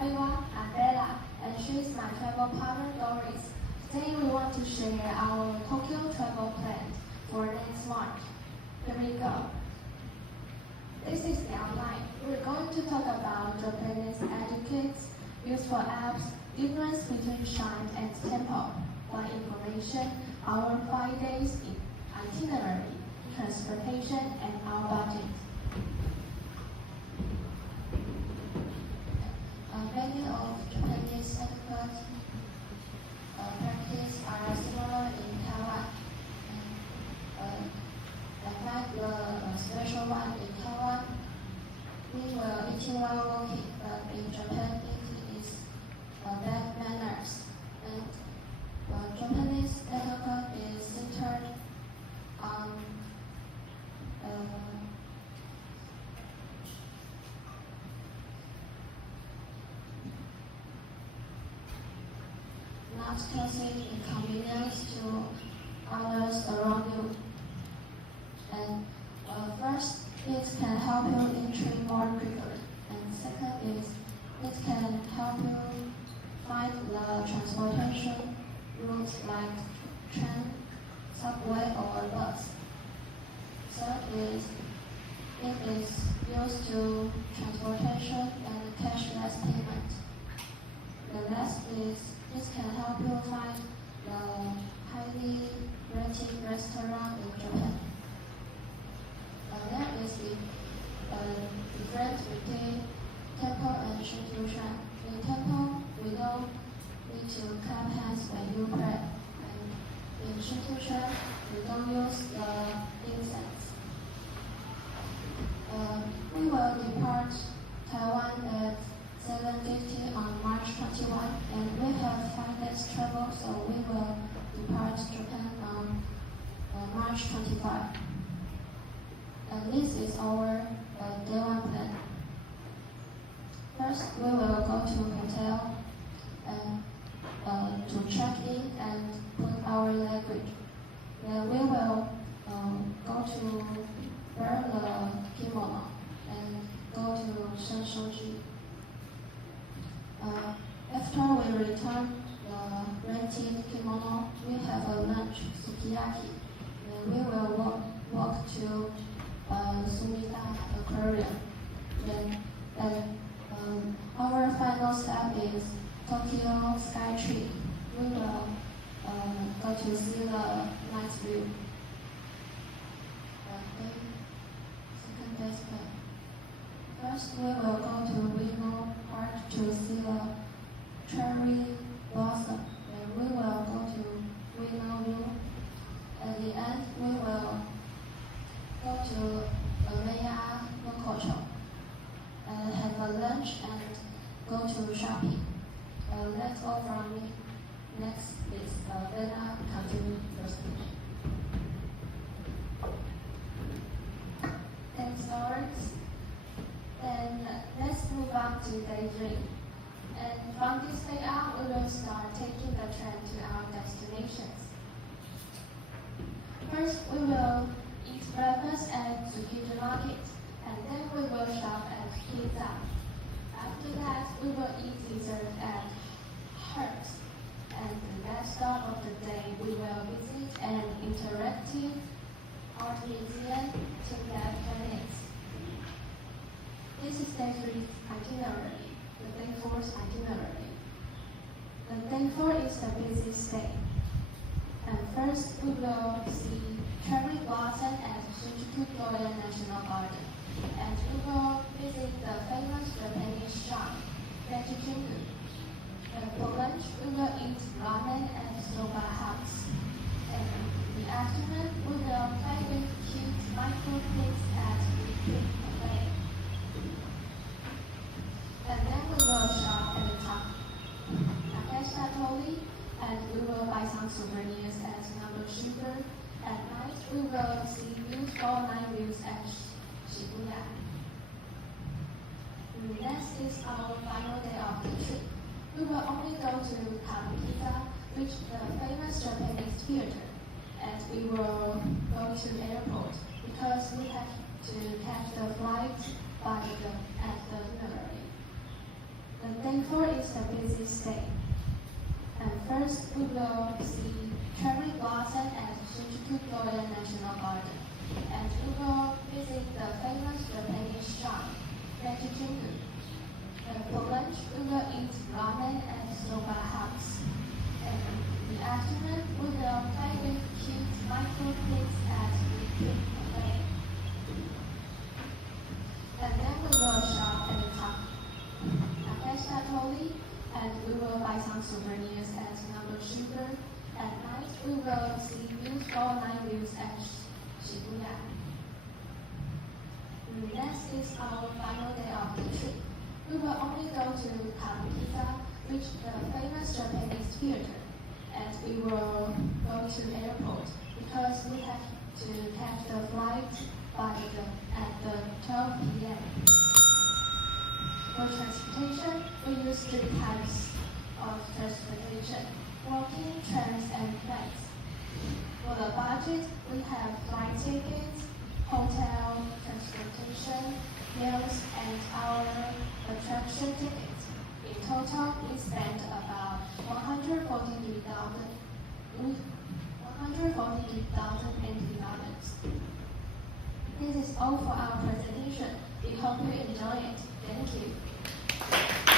everyone, I'm Bella, and she's my travel partner Doris. Today we want to share our Tokyo travel plan for next March. Here we go. This is the outline. We're going to talk about Japanese etiquette, useful apps, difference between shrine and temple, flight information, our 5 days itinerary, transportation, and our budget. Many of Japanese etiquette practices are similar in Taiwan. Like the special one in Taiwan, we will eating while walking, but in Japan it is bad manners. And Japanese etiquette is centered on not causing inconvenience to others around you. And first, it can help you entry more quickly. And second is, it can help you find the transportation routes like train, subway, or bus. Third is, it is used to transportation and cashless payment. The last is, it can help you find the highly rated restaurant in Japan. There is the difference between temple and Shinto-shrine. In temple, we don't need to clap hands when you pray. And in Shinto-shrine, we don't use the incense. We will depart Taiwan at 7:50 on March 21, and we have 5 days travel, so we will depart Japan on March 25. And this is our day one plan. First, we will go to hotel and to check in and put our luggage. Then we will go to wear the kimono and go to Shenshoji. After we return the rented kimono, we have a lunch, sukiyaki, and we will walk to Sumida Aquarium. Then our final step is Tokyo Skytree. We will go to see the night view. Second best plan. First, we will go to Ueno Park to see the cherry blossom. Then we will go to Ueno View. At the end, we will go to Omeya local shop and have a lunch and go to shopping. That's all from me. Next is Bella continue your speech. Thanks, Lawrence. Then let's move on to day 3. And from this day on, we will start taking the train to our destinations. First, we will eat breakfast at Tsukiji Market, and then we will shop at Pizza. After that, we will eat dessert at Herbs. And the last stop of the day, we will visit an interactive art museum to get minutes. This is day 3's itinerary, the day 4's itinerary. The day 4 is the busiest day. And first, we will see cherry blossom at Shinjuku-Goya National Garden. And we will visit the famous Japanese shrine, Daijingu. And for lunch, we will eat ramen at Soba House. And in the afternoon, we will play with cute micro pigs at Big Cafe. And then we will shop at the top Takeshita Tori, and we will buy some souvenirs at Number Sugar. At night, we will see beautiful night views at Shibuya. Next is our final day of the trip. We will only go to Kabukiza, which is the famous Japanese theater, and we will go to the airport because we have to catch the flight at the itinerary. The day 24 is the busiest day. And first, we will see cherry blossom at Shinjuku Florida National Garden. And we will visit the famous Japanese shrine, Retsujingu. And for lunch, we will eat ramen at Soba House. And in the afternoon, we will play with cute micro kids at Big Play. And then we will shop and talk at Holy, and we will buy some souvenirs at Number Sugar. At night, we will see beautiful night views at Shibuya. Next is our final day of the trip. We will only go to Kabukiza, which is the famous Japanese theater, and we will go to the airport because we have to catch the flight at the 12 p.m. For transportation, we use three types of transportation: walking, trains, and flights. For the budget, we have flight tickets, hotel, transportation, meals, and our attraction tickets. In total, we spent about 143,000 NT dollars. This is all for our presentation. We hope you enjoy it. Thank you.